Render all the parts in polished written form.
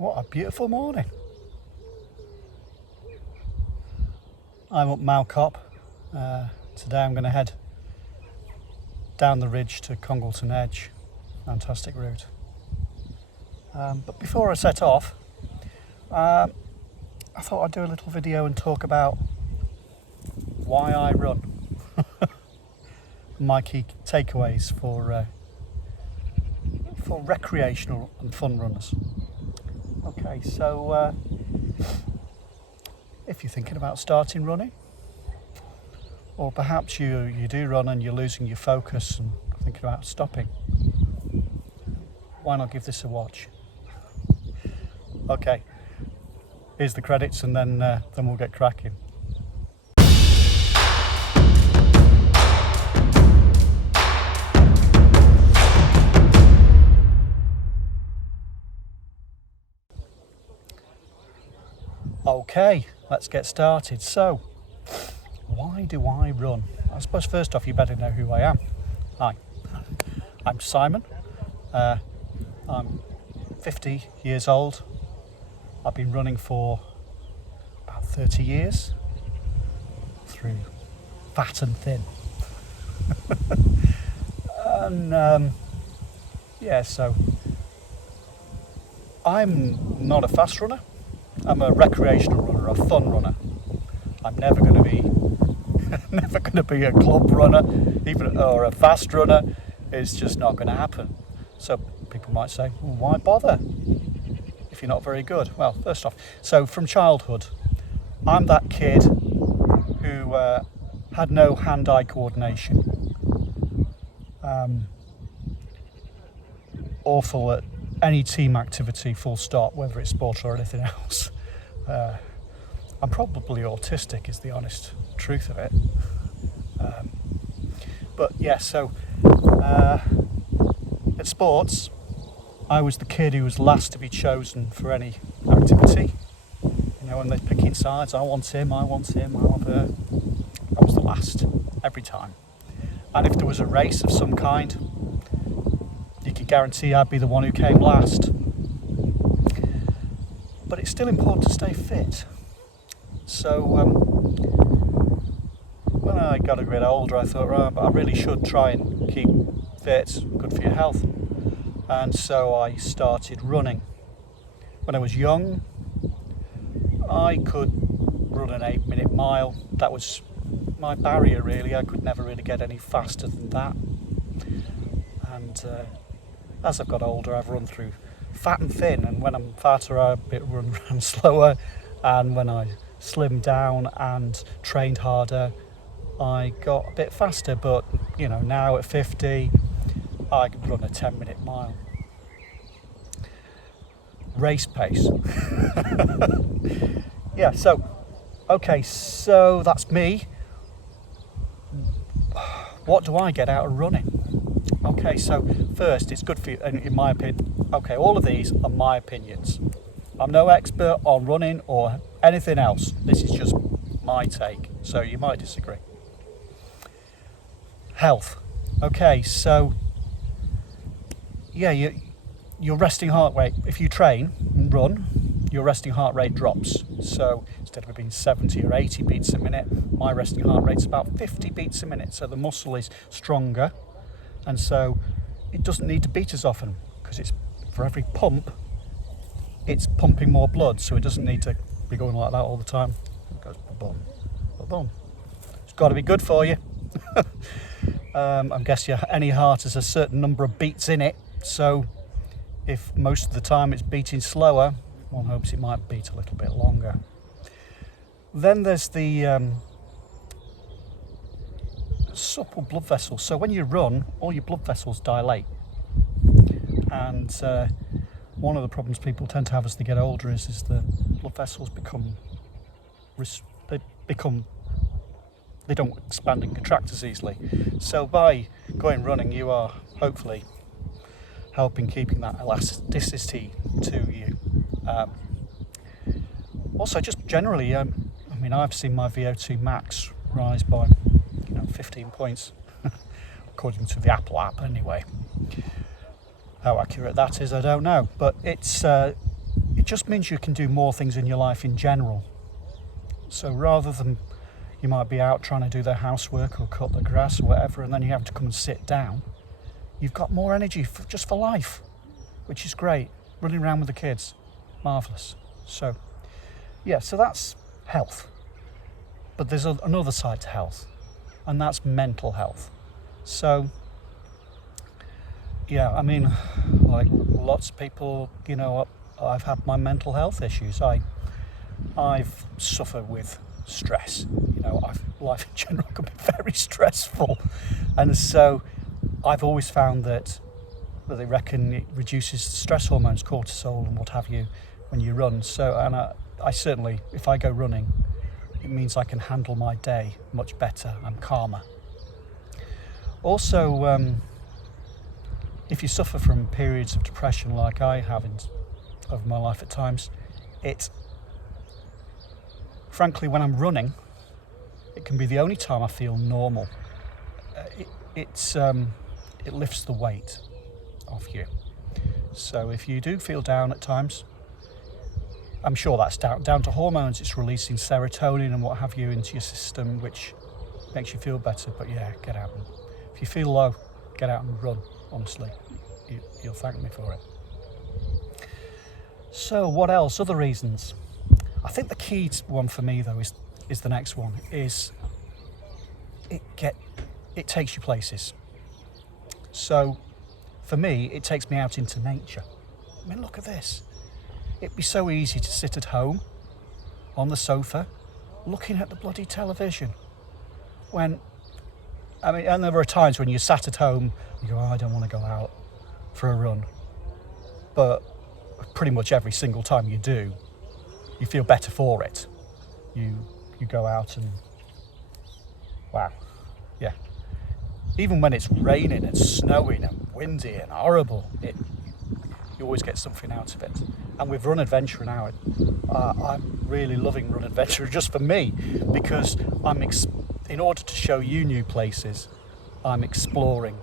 What a beautiful morning. I'm up Malcop. Today I'm going to head down the ridge to Congleton Edge. Fantastic route. But before I set off, I thought I'd do a little video and talk about why I run. My key takeaways for recreational and fun runners. Okay, so if you're thinking about starting running, or perhaps you do run and you're losing your focus and thinking about stopping, why not give this a watch? Okay, here's the credits and then we'll get cracking. Okay, let's get started. So, why do I run? I suppose first off you better know who I am. Hi, I'm Simon. I'm 50 years old. I've been running for about 30 years, through fat and thin. And yeah, so I'm not a fast runner. I'm a recreational runner, a fun runner. I'm never going to be a club runner, or a fast runner. It's just not going to happen. So people might say, well, why bother if you're not very good? Well, first off, so from childhood, I'm that kid who had no hand-eye coordination. Awful at any team activity, full stop, whether it's sport or anything else. I'm probably autistic, is the honest truth of it. But yeah, so at sports, I was the kid who was last to be chosen for any activity. You know, when they're picking sides, I want him, I want him, I want her. I was the last, every time. And if there was a race of some kind, you could guarantee I'd be the one who came last. But it's still important to stay fit. So when I got a bit older, I thought, right, but I really should try and keep fit, good for your health. And so I started running. When I was young, I could run an 8-minute mile. That was my barrier, really. I could never really get any faster than that. And as I've got older, I've run through fat and thin, and when I'm fatter, I run slower, and when I slimmed down and trained harder, I got a bit faster. But you know, now at 50, I can run a 10-minute mile. Race pace. Yeah, so okay, so that's me. What do I get out of running? Okay, so first, it's good for you, in my opinion. Okay, all of these are my opinions. I'm no expert on running or anything else. This is just my take, so you might disagree. Health. Okay, so yeah, your resting heart rate, if you train and run, your resting heart rate drops. So instead of it being 70 or 80 beats a minute, my resting heart rate's about 50 beats a minute. So the muscle is stronger, and so it doesn't need to beat as often, because it's, for every pump, it's pumping more blood, so it doesn't need to be going like that all the time. It goes boom, boom. It's got to be good for you. I guess any heart has a certain number of beats in it, so if most of the time it's beating slower, one hopes it might beat a little bit longer. Then there's the supple blood vessels. So when you run, all your blood vessels dilate, and one of the problems people tend to have as they get older is the blood vessels they don't expand and contract as easily. So by going running, you are hopefully helping keeping that elasticity to you. Also, just generally, I mean, I've seen my VO2 max rise by 15 points, according to the Apple app anyway. How accurate that is, I don't know, but it just means you can do more things in your life in general. So rather than you might be out trying to do the housework or cut the grass or whatever, and then you have to come and sit down, you've got more energy just for life, which is great. Running around with the kids, marvellous. So, yeah, so that's health. But there's another side to health, and that's mental health. So, yeah, I mean, like lots of people, you know, I've had my mental health issues. I've suffered with stress. You know, life in general can be very stressful, and so I've always found that they reckon it reduces stress hormones, cortisol and what have you, when you run. So, and I certainly, if I go running, it means I can handle my day much better. I'm calmer. Also, if you suffer from periods of depression like I have over my life at times, frankly, when I'm running, it can be the only time I feel normal. It lifts the weight off you. So if you do feel down at times, I'm sure that's down to hormones. It's releasing serotonin and what have you into your system, which makes you feel better. But yeah, get out. If you feel low, get out and run. Honestly, you'll thank me for it. So what else? Other reasons. I think the key one for me though is the next one. Is it takes you places. So for me, it takes me out into nature. I mean, look at this. It'd be so easy to sit at home on the sofa looking at the bloody television. And there are times when you're sat at home, you go, oh, I don't want to go out for a run. But pretty much every single time you do, you feel better for it. You go out and, wow, yeah. Even when it's raining and snowing and windy and horrible, you always get something out of it. And with Run Adventure now, I'm really loving Run Adventure just for me, because in order to show you new places, I'm exploring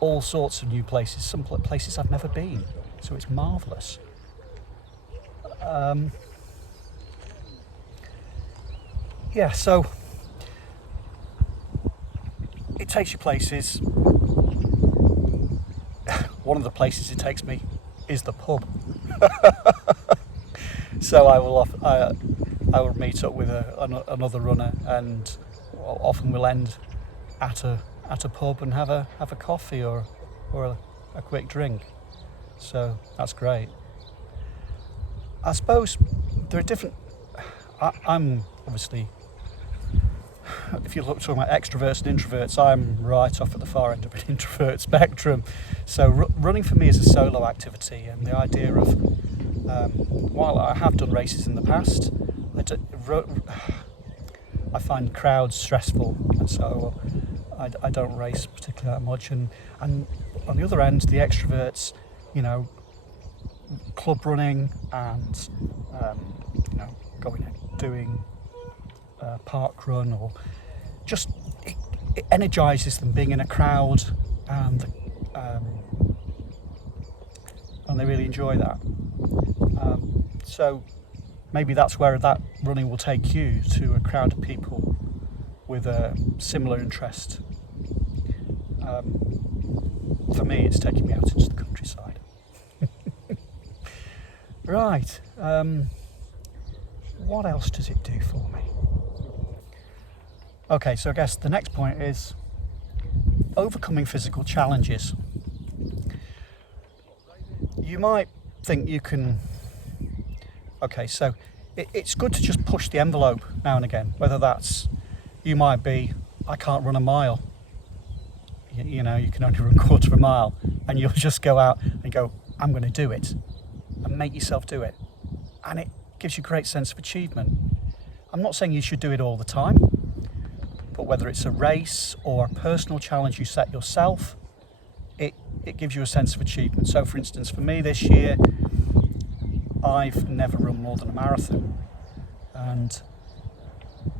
all sorts of new places, some places I've never been. So it's marvellous. Yeah, so it takes you places. One of the places it takes me is the pub. So I will meet up with another runner, and often we'll end at a pub and have a coffee or a quick drink. So that's great. I suppose there are different. I'm obviously, if you look to my extroverts and introverts, I'm right off at the far end of an introvert spectrum. So running for me is a solo activity, and the idea of, while I have done races in the past, I find crowds stressful, and so I don't race particularly that much. And on the other end, the extroverts, you know, club running and going and doing a park run, or just it energizes them being in a crowd, and they really enjoy that. So maybe that's where that running will take you, to a crowd of people with a similar interest. For me, it's taking me out into the countryside. Right. What else does it do for me? Okay, so I guess the next point is overcoming physical challenges. You might think you can... Okay, so it's good to just push the envelope now and again, whether that's, you might be, I can't run a mile. You know, you can only run a quarter of a mile, and you'll just go out and go, I'm going to do it, and make yourself do it. And it gives you a great sense of achievement. I'm not saying you should do it all the time, but whether it's a race or a personal challenge you set yourself, it gives you a sense of achievement. So for instance, for me this year, I've never run more than a marathon, and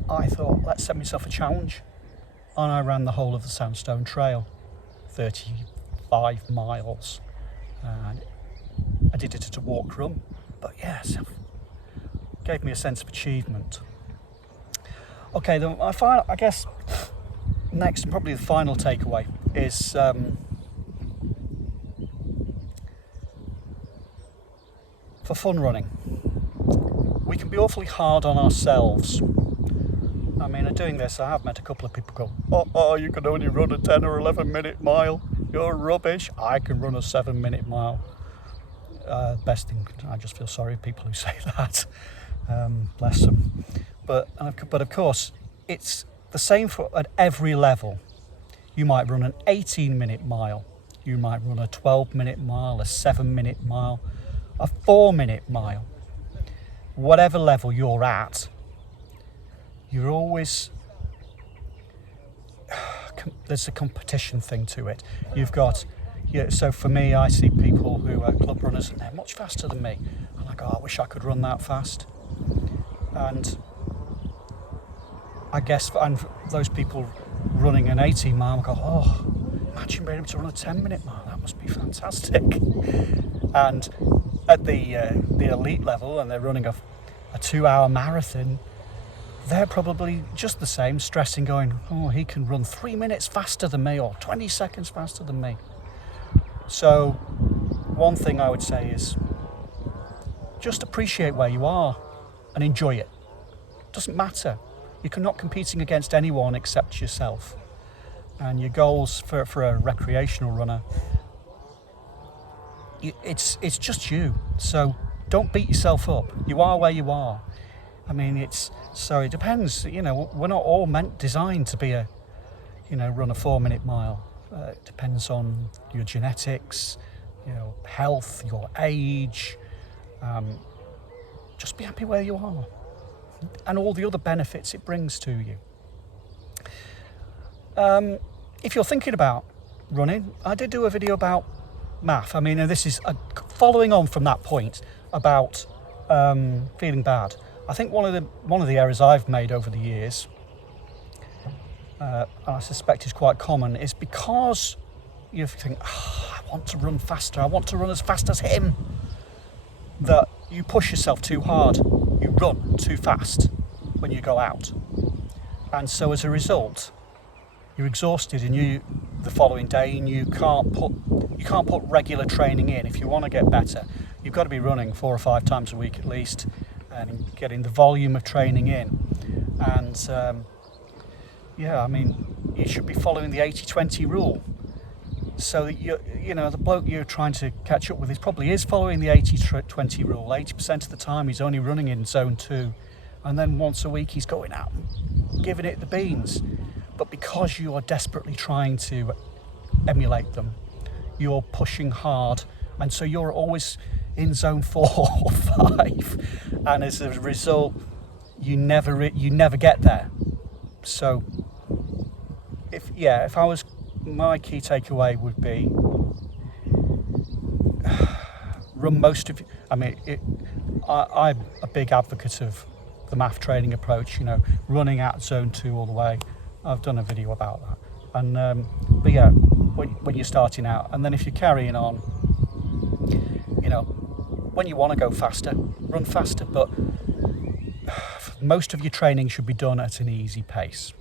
I thought, let's set myself a challenge, and I ran the whole of the Sandstone Trail, 35 miles. I did it at a walk run, But yes, gave me a sense of achievement. Okay, I guess next and probably the final takeaway is for fun running. We can be awfully hard on ourselves. I mean, doing this, I have met a couple of people go, oh, you can only run a 10 or 11 minute mile. You're rubbish. I can run a 7-minute mile. Best thing, I just feel sorry for people who say that. Bless them. But of course, it's the same at every level. You might run an 18-minute mile. You might run a 12-minute mile, a 7-minute mile, a 4-minute mile. Whatever level you're at, you're always, there's a competition thing to it. You've got, so for me, I see people who are club runners and they're much faster than me. I'm like, oh, I wish I could run that fast. And I guess, and those people running an 18 mile go, oh, imagine being able to run a 10-minute mile. That must be fantastic. And at the elite level, and they're running a 2-hour marathon, they're probably just the same, stressing, going, oh, he can run 3 minutes faster than me or 20 seconds faster than me. So one thing I would say is just appreciate where you are and enjoy it. Doesn't matter. You're not competing against anyone except yourself. And your goals for a recreational runner, it's just you. So don't beat yourself up. You are where you are. I mean, it depends. We're not all designed to be run a 4-minute mile. It depends on your genetics, health, your age. Just be happy where you are, and all the other benefits it brings to you. If you're thinking about running, I did do a video about math. I mean, this is following on from that point about feeling bad. I think one of the errors I've made over the years, and I suspect is quite common, is because you think, I want to run faster, I want to run as fast as him, that you push yourself too hard, you run too fast when you go out. And so as a result, you're exhausted and the following day, and you can't put regular training in. If you want to get better, you've got to be running 4 or 5 times a week at least, and getting the volume of training in. And I mean, you should be following the 80-20 rule. So that the bloke you're trying to catch up with probably is following the 80-20 rule. 80% of the time he's only running in zone 2, and then once a week he's going out and giving it the beans. But because you are desperately trying to emulate them, you're pushing hard, and so you're always in zone 4 or 5, and as a result, you never get there. So, if I was, my key takeaway would be run most of. I mean, I'm a big advocate of the math training approach. Running at zone 2 all the way. I've done a video about that, and but yeah, when you're starting out, and then if you're carrying on, when you want to go faster, run faster, but most of your training should be done at an easy pace.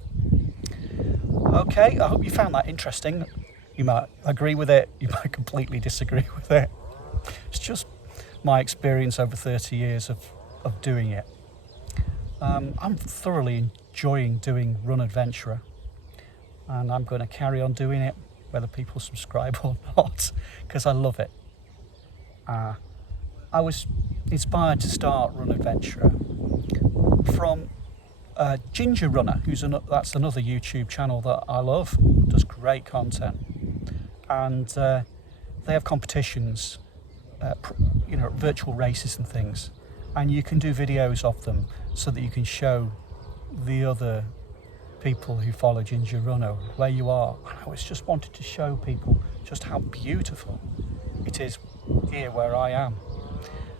Okay, I hope you found that interesting. You might agree with it, you might completely disagree with it. It's just my experience over 30 years of doing it. I'm thoroughly enjoying doing Run Adventurer, and I'm going to carry on doing it whether people subscribe or not, because I love it. I was inspired to start Run Adventurer from Ginger Runner, that's another YouTube channel that I love, does great content, and they have competitions, virtual races and things, and you can do videos of them so that you can show the other people who follow Ginger Runner where you are. And I always just wanted to show people just how beautiful it is here where I am,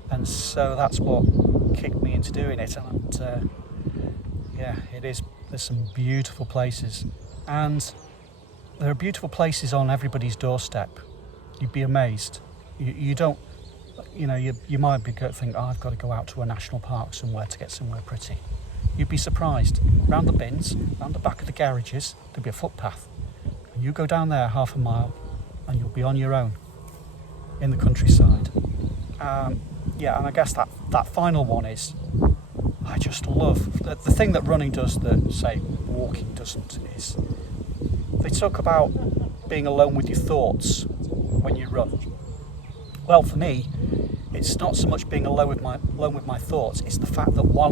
and so that's what kicked me into doing it. And it is. There's some beautiful places, and there are beautiful places on everybody's doorstep. You'd be amazed. You don't you know, you might be think, oh, I've got to go out to a national park somewhere to get somewhere pretty. You'd be surprised. Round the bins, round the back of the garages, there'd be a footpath. And you go down there half a mile and you'll be on your own in the countryside. Yeah, and I guess that final one is, I just love, the thing that running does that, say, walking doesn't, is they talk about being alone with your thoughts when you run. Well, for me, it's not so much being alone with my thoughts, it's the fact that while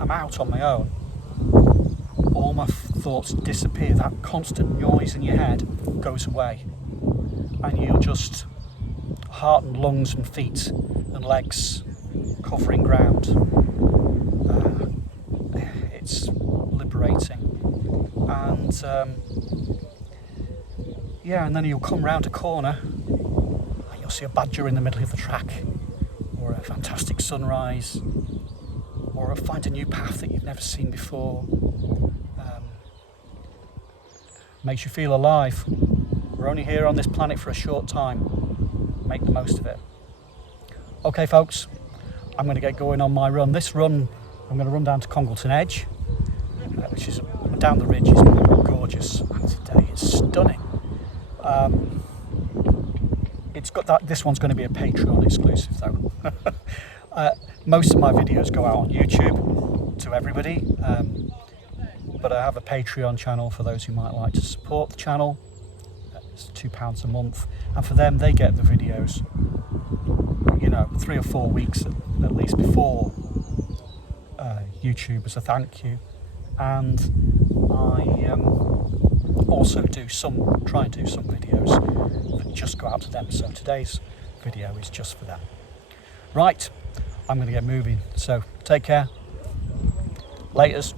I'm out on my own, all my thoughts disappear. That constant noise in your head goes away, and you're just heart and lungs and feet and legs covering ground. It's liberating, and yeah, and then you'll come round a corner and you'll see a badger in the middle of the track, or a fantastic sunrise, or find a new path that you've never seen before. Makes you feel alive. We're only here on this planet for a short time. Make the most of it. Okay, folks, I'm going to get going on my run. This run, I'm going to run down to Congleton Edge, which is down the ridge. It's gorgeous, and today it's stunning. It's got that. This one's going to be a Patreon exclusive, though. Most of my videos go out on YouTube to everybody, but I have a Patreon channel for those who might like to support the channel. It's £2 a month, and for them, they get the videos, you know, 3 or 4 weeks at least before YouTube as a thank you. And I also try and do some videos that just go out to them. So today's video is just for them. Right, I'm going to get moving. So take care. Laters.